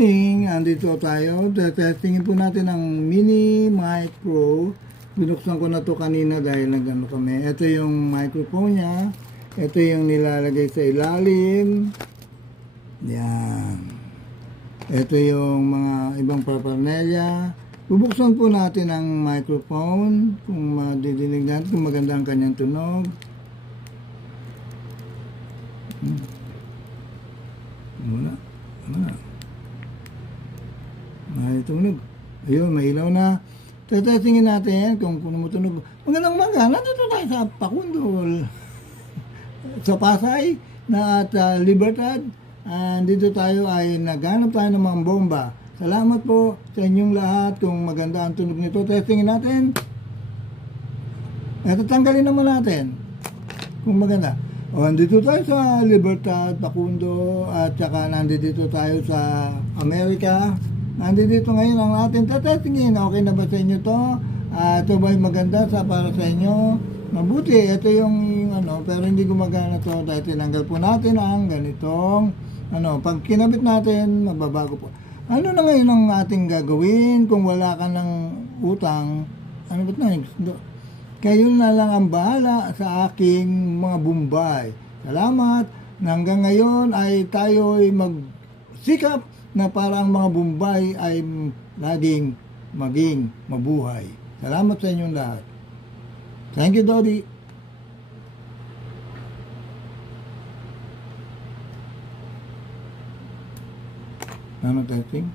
morning, andito tayo. Testingin po natin ang Mini Mic Pro. Binuksan ko na to kanina dahil nagano kami. Ito yung microphone niya. Ito yung nilalagay sa ilalim. Yan. Ito yung mga ibang paraphernalia. Bubuksan po natin ang microphone kung madidinig natin, kung maganda ang kanyang tunog. Wala. Ay, tunog. Ayun, may ilaw na. Testingin natin kung tumutunog. Magandang umaga. Nandito tayo sa Pacundol. Sa Pasay na at Libertad. Dito tayo ay naghanap tayo ng mga bomba. Salamat po sa inyong lahat kung maganda ang tunog nito. Testingin natin. Ito, tanggalin naman natin kung maganda. O, andito tayo sa Libertad, Pacundo, at saka nandito tayo sa Amerika. Nandito ngayon ang ating testingin. Okay na ba sa inyo to? Ito ba yung maganda para sa inyo? Mabuti, ito yung pero hindi gumagana to dahil tinanggal po natin ang ganitong pag kinabit natin, mababago po. Ano na ngayon ang ating gagawin kung wala ka ng utang? Ano ba na? Kayo na lang ang bahala sa aking mga Bombay. Salamat. Hanggang ngayon ay tayo ay magsikap na para ang mga Bombay ay laging maging mabuhay. Salamat sa inyong lahat. Thank you, Dodi. Ano testing?